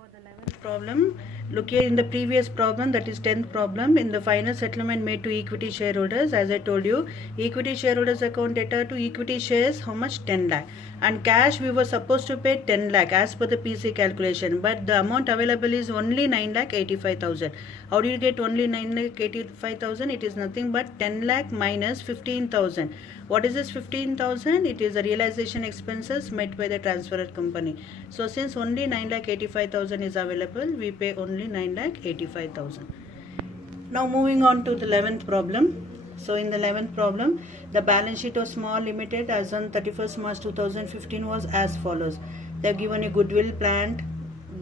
for the 11th problem, look here in the previous problem, that is 10th problem, in the final settlement made to equity shareholders, as I told you, equity shareholders account debtor to equity shares, how much? 10 lakh. And cash we were supposed to pay 10 lakh as per the PC calculation, but the amount available is only 9 lakh 85,000. How do you get only 9 lakh 85,000? It is nothing but 10 lakh minus 15,000. What is this 15,000? It is the realization expenses met by the transferor company. So since only 9,85,000 is available, we pay only 9,85,000. Now moving on to the 11th problem. So in the 11th problem, the balance sheet of Small Limited as on 31st March 2015 was as follows. They have given a goodwill, plant,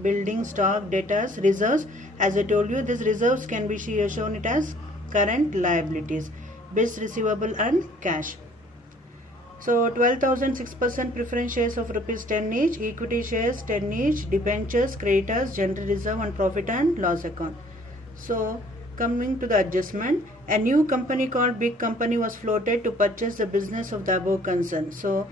building, stock, debtors, reserves. As I told you, these reserves can be shown it as current liabilities, bills receivable and cash. So 12,006% preference shares of rupees 10 each, equity shares 10 each, debentures, creditors, general reserve and profit and loss account. So coming to the adjustment, a new company called Big Company was floated to purchase the business of the above concern. So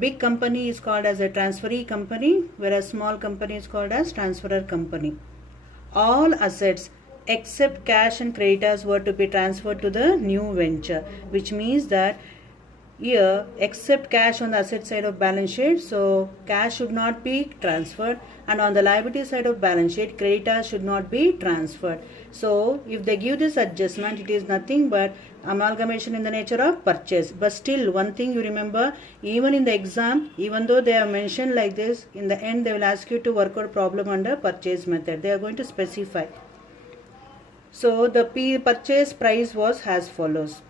big company is called as a transferee company, whereas small company is called as transferor company. All assets except cash and creditors were to be transferred to the new venture, which means that here except cash on the asset side of balance sheet, so cash should not be transferred, and on the liability side of balance sheet, creditors should not be transferred. So if they give this adjustment, it is nothing but amalgamation in the nature of purchase. But still, one thing you remember, even in the exam, even though they have mentioned like this, in the end they will ask you to work out problem under purchase method. They are going to specify. So the purchase price was as follows.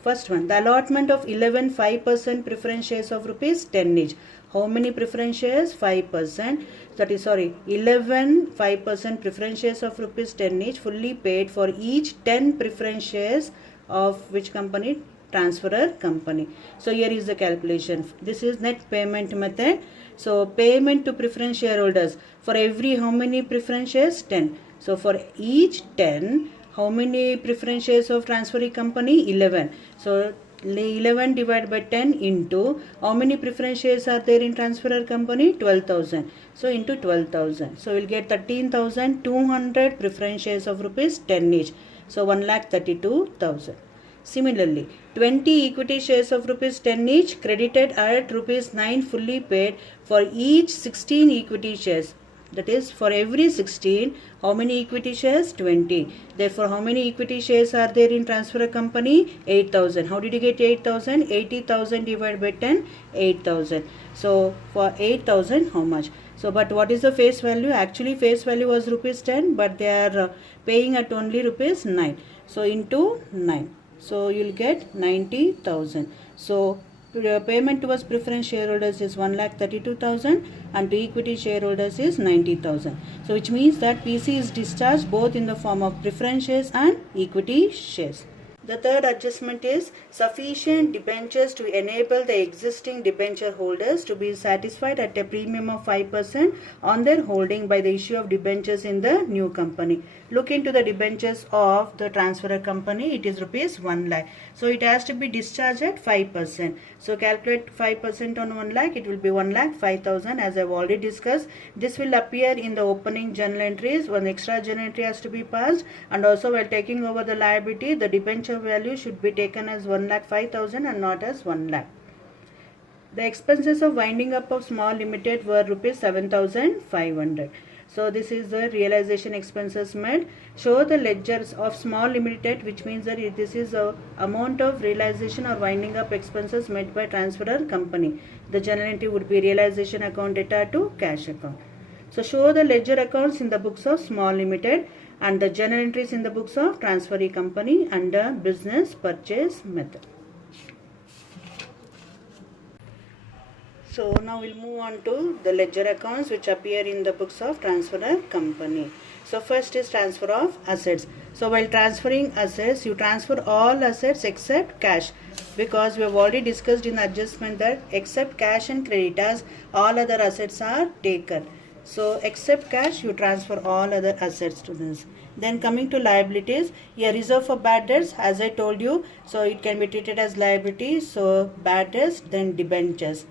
First one, the allotment of 11 5% preference shares of rupees 10 each. How many preference shares? 5%. 11 5% preference shares of rupees 10 each, fully paid for each 10 preference shares of which company? Transferor company. So here is the calculation. This is net payment method. So payment to preference shareholders for every how many preference shares? 10. So for each 10, how many preference shares of transferee company? 11. So 11 divided by 10 into how many preference shares are there in transferor company? 12,000. So into 12,000. So we'll get 13,200 preference shares of rupees 10 each. So 1,32,000. Similarly, 20 equity shares of rupees 10 each credited at rupees 9 fully paid for each 16 equity shares. That is, for every 16, how many equity shares? 20. Therefore, how many equity shares are there in transferor company? 8,000. How did you get 8,000? 80,000 divided by 10, 8,000. So, for 8,000, how much? So, but what is the face value? Actually, face value was rupees 10, but they are paying at only rupees 9. So, into 9. So, you will get 90,000. So, payment towards preference shareholders is 1,32,000 and to equity shareholders is 90,000. So which means that PC is discharged both in the form of preference shares and equity shares. The third adjustment is sufficient debentures to enable the existing debenture holders to be satisfied at a premium of 5% on their holding by the issue of debentures in the new company. Look into the debentures of the transferor company. It is rupees 1 lakh. So it has to be discharged at 5%. So calculate 5% on 1 lakh. It will be 1,05,000 as I have already discussed. This will appear in the opening journal entries. One extra journal entry has to be passed, and also while taking over the liability, the debenture value should be taken as 1,05,000 and not as 1 lakh. The expenses of winding up of Small Limited were rupees 7,500. So this is the realization expenses made. Show the ledgers of Small Limited, which means that this is the amount of realization or winding up expenses made by transferor company. The journal entry would be realization account debtor to cash account. So show the ledger accounts in the books of Small Limited and the journal entries in the books of transferee company under business purchase method. So now we'll move on to the ledger accounts which appear in the books of transferor company. So first is transfer of assets. So while transferring assets, you transfer all assets except cash, because we have already discussed in the adjustment that except cash and creditors, all other assets are taken. So except cash, you transfer all other assets to this. Then coming to liabilities, a reserve for bad debts, as I told you, so it can be treated as liability. So bad debts, then debentures.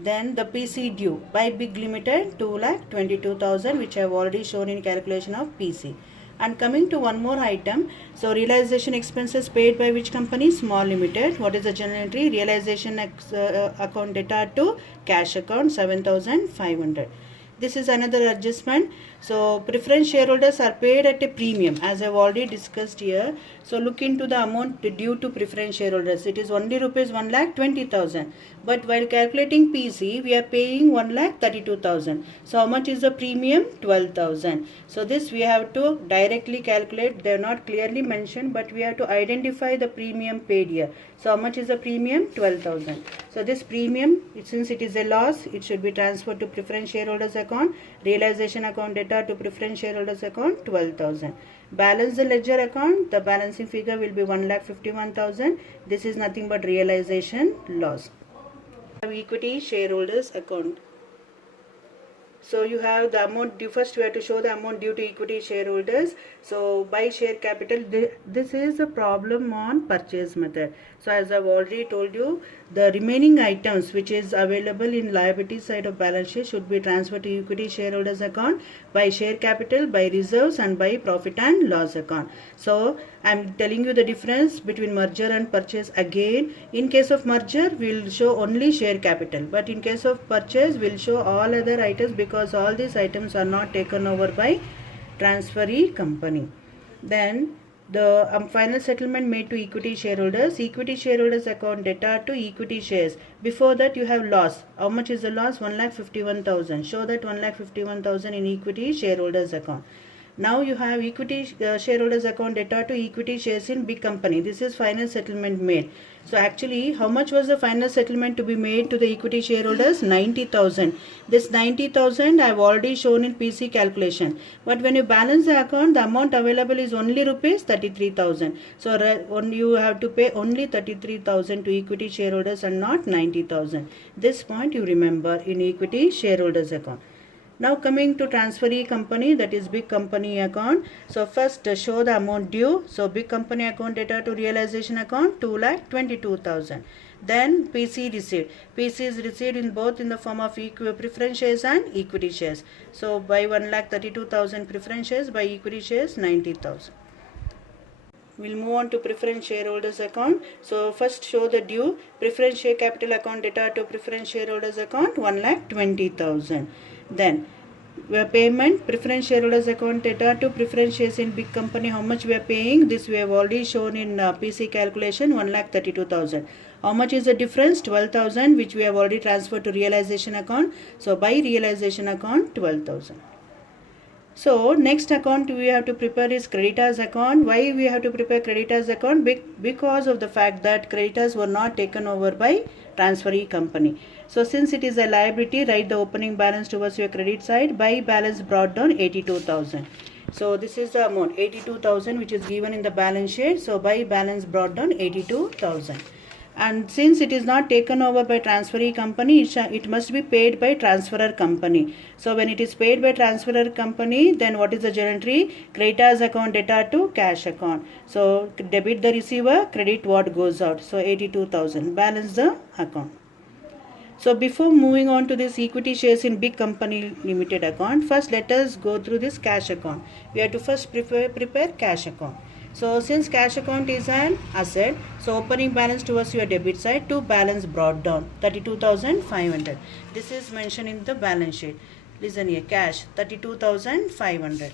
Then the PC due by Big Limited 2,22,000, which I have already shown in calculation of PC. And coming to one more item, so realization expenses paid by which company? Small Limited. What is the journal entry? Realization account data to cash account 7,500. This is another adjustment. So preference shareholders are paid at a premium, as I have already discussed here. So look into the amount due to preference shareholders. It is only rupees 1,20,000. But while calculating PC, we are paying 1,32,000. So how much is the premium? 12,000. So this we have to directly calculate. They are not clearly mentioned, but we have to identify the premium paid here. So how much is the premium? 12,000. So this premium, since it is a loss, it should be transferred to preference shareholders account. Realization account data to preference shareholders account 12,000. Balance the ledger account. The balancing figure will be 1,51,000. This is nothing but realization loss. Equity shareholders account. So you have the amount due. First we have to show the amount due to equity shareholders. So by share capital, this is a problem on purchase method. So as I've already told you, the remaining items which is available in liability side of balance sheet should be transferred to equity shareholders account by share capital, by reserves, and by profit and loss account. So I'm telling you the difference between merger and purchase again. In case of merger, we'll show only share capital, but in case of purchase, we'll show all other items because all these items are not taken over by transferee company. Then the final settlement made to equity shareholders. Equity shareholders account data to equity shares. Before that you have loss. How much is the loss? 1,51,000. Show that 1,51,000 in equity shareholders account. Now you have equity shareholders account data to equity shares in big company. This is final settlement made. So actually, how much was the final settlement to be made to the equity shareholders? 90,000. This 90,000 I have already shown in PC calculation. But when you balance the account, the amount available is only rupees 33,000. So you have to pay only 33,000 to equity shareholders and not 90,000. This point you remember in equity shareholders account. Now coming to transferee company, that is big company account. So first show the amount due. So big company account data to realization account 2,22,000. Then PC received. PC is received in both in the form of preference shares and equity shares. So by 1,32,000 preference shares, by equity shares 90,000. We'll move on to preference shareholders account. So first show the due. Preference share capital account data to preference shareholders account 1,20,000. Then payment preference shareholders account data to preference shares in big company. How much we are paying? This we have already shown in PC calculation 1,32,000. How much is the difference? 12,000, which we have already transferred to realization account. So by realization account 12,000. So next account we have to prepare is creditors account. Why we have to prepare creditors account? Because of the fact that creditors were not taken over by transferee company. So since it is a liability, write the opening balance towards your credit side. By balance brought down 82,000. So this is the amount 82,000 which is given in the balance sheet. So by balance brought down 82,000. And since it is not taken over by transferee company, it must be paid by transferor company. So when it is paid by transferor company, then what is the journal entry? Creditors account data to cash account. So debit the receiver, credit what goes out. So 82,000. Balance the account. So before moving on to this equity shares in big company limited account, first let us go through this cash account. We have to first prepare cash account. So since cash account is an asset, so opening balance towards your debit side to balance brought down 32,500. This is mentioned in the balance sheet. Listen here, cash 32,500.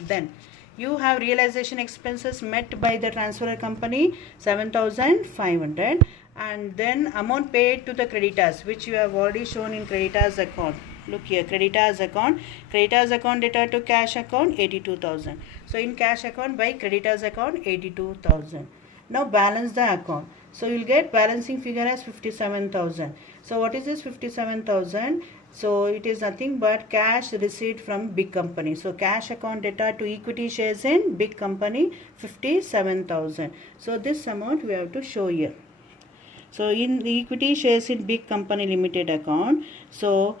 Then you have realization expenses met by the transferor company 7,500, and then amount paid to the creditors, which you have already shown in creditors account. Look here, creditors account data to cash account 82,000. So in cash account by creditors account 82,000. Now balance the account. So you'll get balancing figure as 57,000. So what is this 57,000? So it is nothing but cash received from big company. So cash account data to equity shares in big company 57,000. So this amount we have to show here. So in the equity shares in big company limited account, so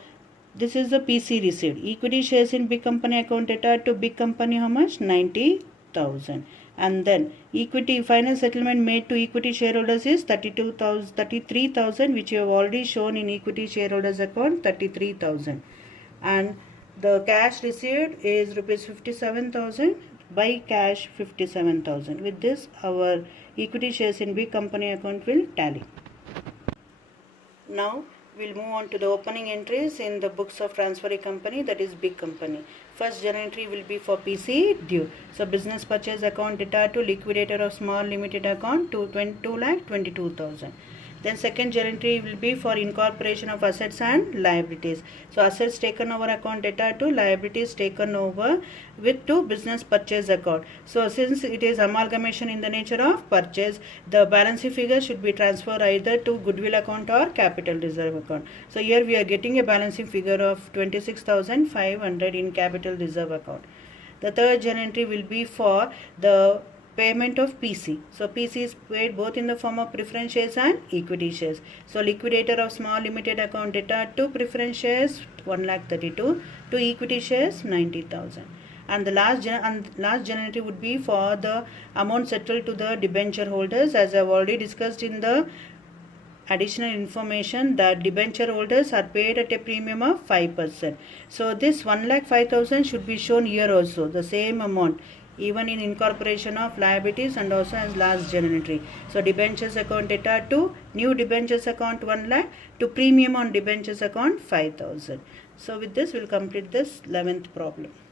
this is the PC received. Equity shares in big company account data to big company how much? 90,000. And then equity final settlement made to equity shareholders is 33,000, which you have already shown in equity shareholders account, 33,000. And the cash received is rupees 57,000, by cash 57,000. With this, our equity shares in big company account will tally. Now we'll move on to the opening entries in the books of transferee company, that is big company. First journal entry will be for PC due. So business purchase account debtor to liquidator of small limited account to 2,22,000. Then second journal entry will be for incorporation of assets and liabilities. So assets taken over account debtor to liabilities taken over with to business purchase account. So since it is amalgamation in the nature of purchase, the balance sheet figure should be transferred either to goodwill account or capital reserve account. So here we are getting a balance sheet figure of 26,500 in capital reserve account. The third journal entry will be for the payment of PC. So PC is paid both in the form of preference shares and equity shares. So liquidator of small limited account debtor to preference shares 1,32,000 to equity shares 90,000. And the last journal entry would be for the amount settled to the debenture holders, as I have already discussed in the additional information that debenture holders are paid at a premium of 5%. So this 1,05,000 should be shown here also, the same amount, even in incorporation of liabilities and also as last journal entry. So debentures account debtor to new debentures account 1 lakh to premium on debentures account 5,000. So with this we'll complete this 11th problem.